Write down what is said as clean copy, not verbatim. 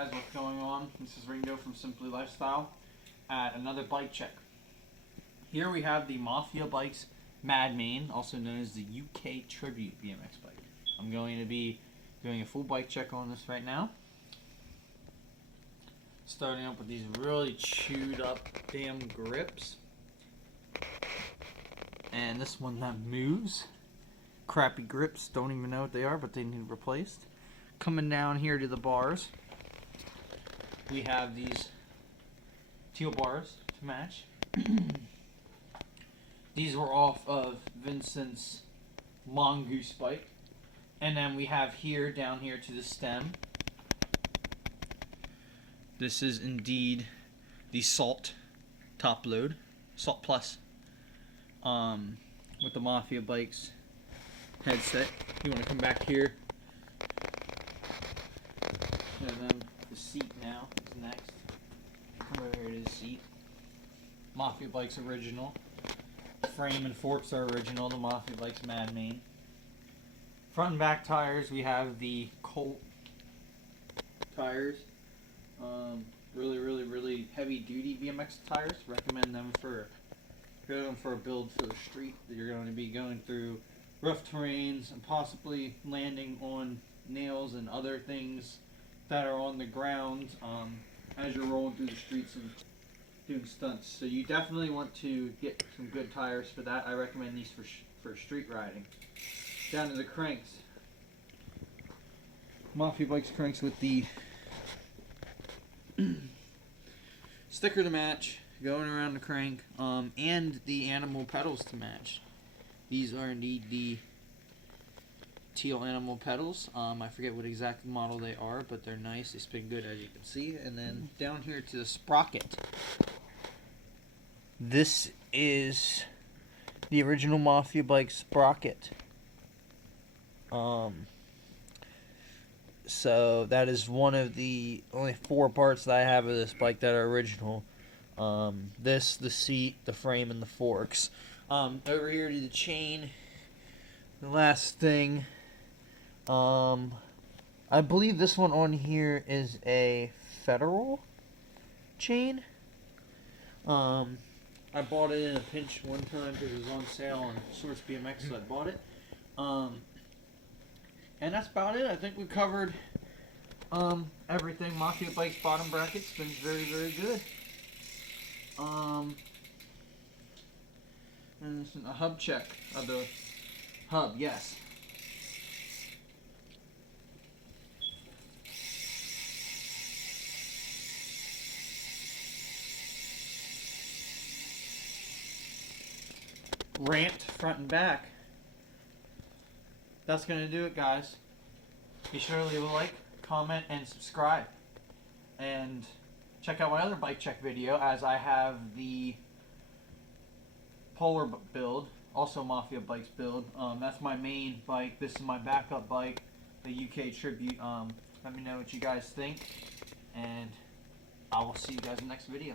guys, what's going on? This is Ringo from Simply Lifestyle at another bike check. Here we have the Mafiabikes Madmain, also known as the UK Tribute BMX bike. I'm going to be doing a full bike check on this right now. Starting up with these really chewed up damn grips. And this one that moves. Crappy grips, don't even know what they are, but they need replaced. Coming down here to the bars, we have these Teal bars to match. These were off of Vincent's Mongoose bike. And then we have here, down here to the stem. This is indeed the Salt top load, Salt Plus, with the Mafiabikes headset. You want to come back here. And then the seat now is next. Come over here to the seat. Mafiabikes original. Frame and forks are original. The Mafiabikes Madmain. Front and back tires, we have the Colt tires. Really heavy duty BMX tires. Recommend them for a build for the street that you're going to be going through rough terrains and possibly landing on nails and other things that are on the ground as you're rolling through the streets and doing stunts. So you definitely want to get some good tires for that. I recommend these for street riding. Down to the cranks. Mafiabikes cranks with the sticker to match, going around the crank, and the animal pedals to match. These are indeed the Teal animal pedals. I forget what exact model they are, but they're nice. They spin good, as you can see. And then down here to the sprocket. This is the original Mafiabike sprocket. So that is one of the only 4 parts that I have of this bike that are original. This, the seat, the frame, and the forks. Over here to the chain. The last thing. I believe this one on here is a Federal chain. I bought it in a pinch one time because it was on sale on Source BMX, so I bought it. And that's about it. I think we covered everything. Mafiabikes bottom bracket spins very, very good. And a hub check of the hub, yes. Rant front and back. That's going to do it, guys. Be sure to leave a like, comment, and subscribe. And check out my other bike check video, as I have the Polar build, also Mafiabikes build. That's my main bike. This is my backup bike, the UK Tribute. Let me know what you guys think, and I will see you guys in the next video.